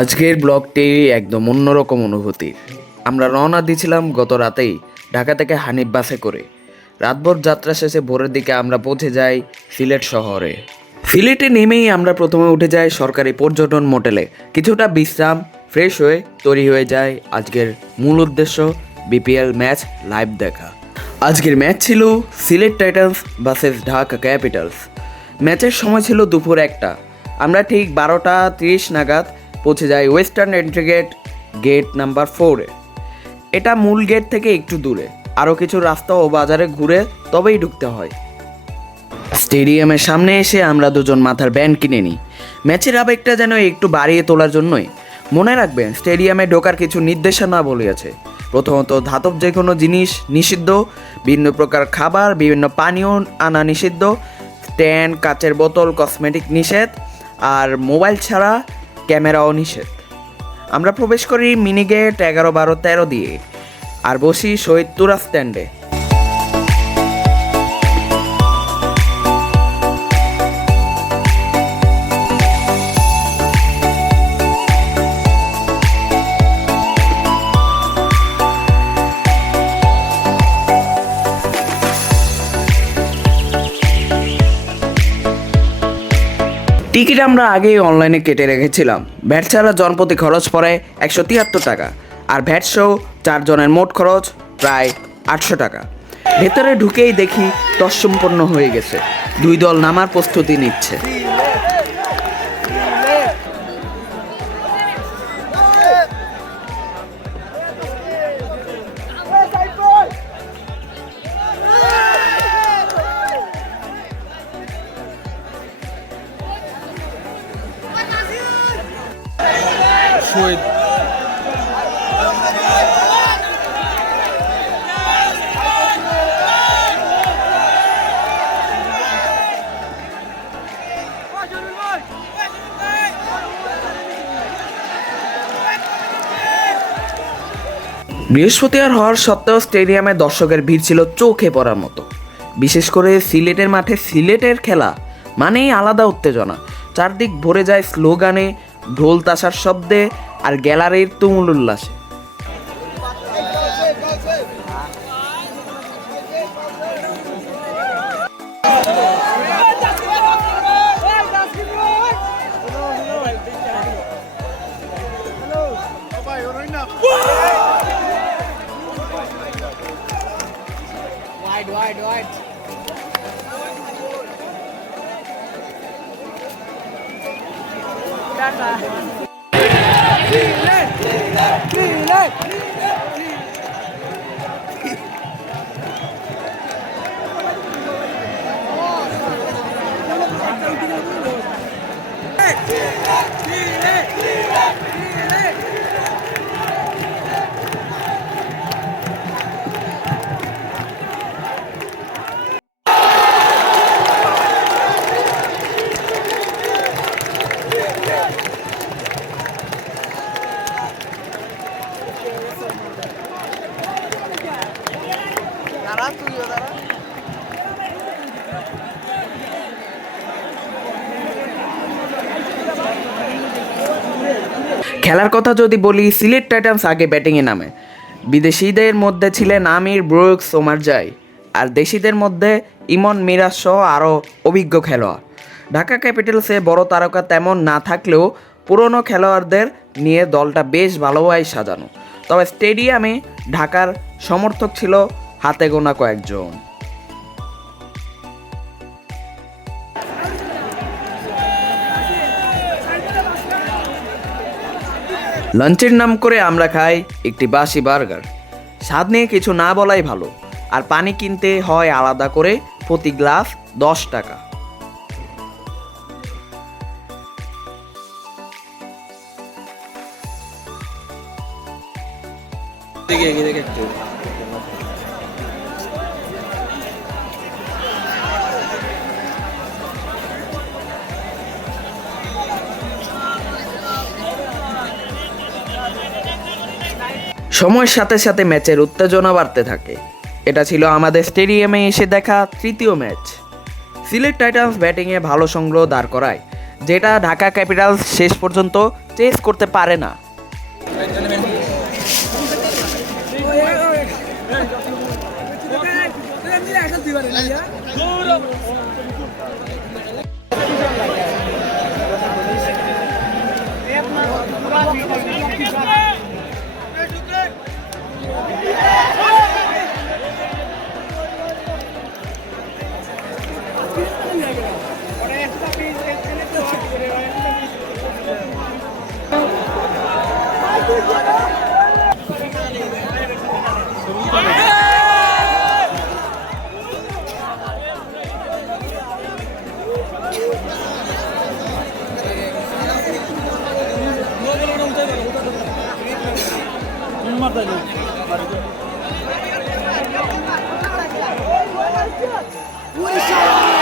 আজকের ব্লগটি একদম অন্যরকম অনুভূতির আমরা রওনা দিয়েছিলাম গত রাতেই ঢাকা থেকে হানিফ বাসে করে। রাতভর যাত্রা শেষে ভোরের দিকে আমরা পৌঁছে যাই সিলেট শহরে। সিলেটে নেমেই আমরা প্রথমে উঠে যাই সরকারি পর্যটন মোটেলে। কিছুটা বিশ্রাম, ফ্রেশ হয়ে তৈরি হয়ে যায় আজকের মূল উদ্দেশ্য, বিপিএল ম্যাচ লাইভ দেখা। আজকের ম্যাচ ছিল Sylhet titans versus Dhaka capitals. ম্যাচের সময় ছিল দুপুর একটা। আমরা ঠিক বারোটা তিরিশ নাগাদ পৌঁছে যায় western entry gate gate number ফোরে। এটা মূল গেট থেকে একটু দূরে। আরও কিছু রাস্তা ও বাজারে ঘুরে তবেই ঢুকতে হয়। স্টেডিয়ামের সামনে এসে আমরা দুজন মাথার ব্যান্ড কিনে নিই। ম্যাচের আবেগটা যেন একটু বাড়িয়ে তোলার জন্যই। মনে রাখবেন, স্টেডিয়ামে ঢোকার কিছু নির্দেশনা বলিয়াছে প্রথমত, ধাতব যে কোনো জিনিস নিষিদ্ধ বিভিন্ন প্রকার খাবার, বিভিন্ন পানীয় আনা নিষিদ্ধ, স্ট্যান্ড, কাচের বোতল, কসমেটিক নিষেধ, আর মোবাইল ছাড়া ক্যামেরাও নিষেধ। আমরা প্রবেশ করি মিনি গেট এগারো বারো তেরো দিয়ে, আর বসি শহীদ তুরা স্ট্যান্ডে টিকিট আমরা আগেই অনলাইনে কেটে রেখেছিলাম। ভ্যাট ছাড়া জনপ্রতি খরচ পড়ে একশো তিয়াত্তর টাকা। আর ভ্যাট সহ চারজনের মোট খরচ প্রায় আটশো টাকা। ভেতরে ঢুকেই দেখি সম্পন্ন হয়ে গেছে। দুই দল নামার প্রস্তুতি নিচ্ছে। বৃহস্পতিবার হওয়ার সত্ত্বেও স্টেডিয়ামে দর্শকের ভিড় ছিল চোখে পড়ার মতো। বিশেষ করে সিলেটের মাঠে সিলেটের খেলা মানেই আলাদা উত্তেজনা। চারদিক ভরে যায় স্লোগানে, ঢোল তাসার শব্দে আর গ্যালারির তুমুল উল্লাসে। ওয়াইড ওয়াইড ওয়াইড খেলার কথা যদি বলি, সিলেট টাইটান্স আগে ব্যাটিংয়ে নামে। বিদেশিদের মধ্যে ছিলেন আমির, ব্রুকস, ওমার জাই। আর দেশিদের মধ্যে ইমন মিরাজ সহ আরও অভিজ্ঞ খেলোয়াড়। ঢাকা ক্যাপিটালসে বড় তারকা তেমন না থাকলেও পুরনো খেলোয়াড়দের নিয়ে দলটা বেশ ভালোভাবে সাজানো। তবে স্টেডিয়ামে ঢাকার সমর্থক ছিল হাতে গোনা কয়েকজন। লাঞ্চের নাম করে আমরা খাই একটি বাসি বার্গার। স্বাদ নিয়ে কিছু না বলাই ভালো, আর পানি কিনতে হয় আলাদা করে প্রতি গ্লাস দশ টাকা। দেখে দেখে সময়ের সাথে সাথে ম্যাচের উত্তেজনা বাড়তে থাকে। এটা ছিল আমাদের স্টেডিয়ামে এসে দেখা তৃতীয় ম্যাচ। সিলেট টাইটান্স ব্যাটিংয়ে ভালো সংগ্রহ দাঁড় করায়, যেটা ঢাকা ক্যাপিটালস শেষ পর্যন্ত চেস করতে পারে না। What is that?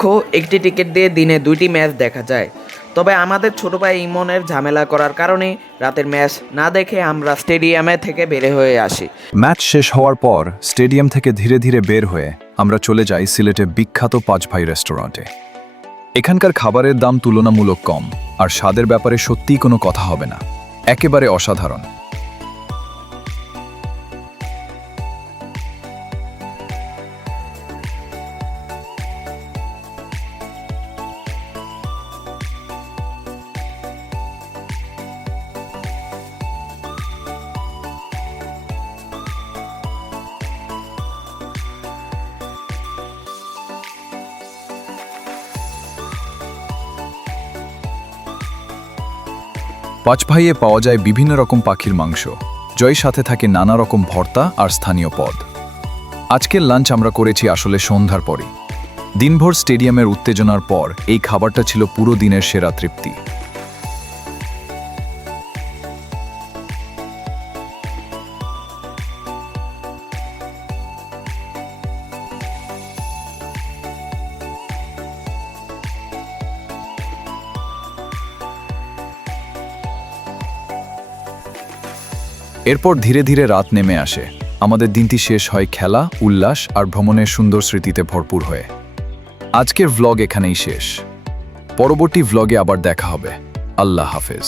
দেখো, একটি টিকিট দিয়ে দিনে দুইটি ম্যাচ দেখা যায়। তবে আমাদের ছোট ভাই ইমনের ঝামেলা করার কারণে রাতের ম্যাচ না দেখে আমরা স্টেডিয়ামে থেকে বের হয়ে আসি। ম্যাচ শেষ হওয়ার পর স্টেডিয়াম থেকে ধীরে ধীরে বের হয়ে আমরা চলে যাই সিলেটে বিখ্যাত পাঁচ ভাই রেস্টুরেন্টে এখানকার খাবারের দাম তুলনামূলক কম, আর স্বাদের ব্যাপারে সত্যিই কোনো কথা হবে না। একেবারে অসাধারণ। পাঁচ ভাইয়ে পাওয়া যায় বিভিন্ন রকম পাখির মাংস। জয় সাথে থাকে নানা রকম ভর্তা আর স্থানীয় পদ। আজকের লাঞ্চ আমরা করেছি আসলে সন্ধ্যার পরে দিনভর স্টেডিয়ামের উত্তেজনার পর এই খাবারটা ছিল পুরো দিনের সেরা তৃপ্তি। এরপর ধীরে ধীরে রাত নেমে আসে। আমাদের দিনটি শেষ হয় খেলা, উল্লাস আর ভ্রমণের সুন্দর স্মৃতিতে ভরপুর হয়ে। আজকের ভ্লগ এখানেই শেষ। পরবর্তী ভ্লগে আবার দেখা হবে। আল্লাহ হাফেজ।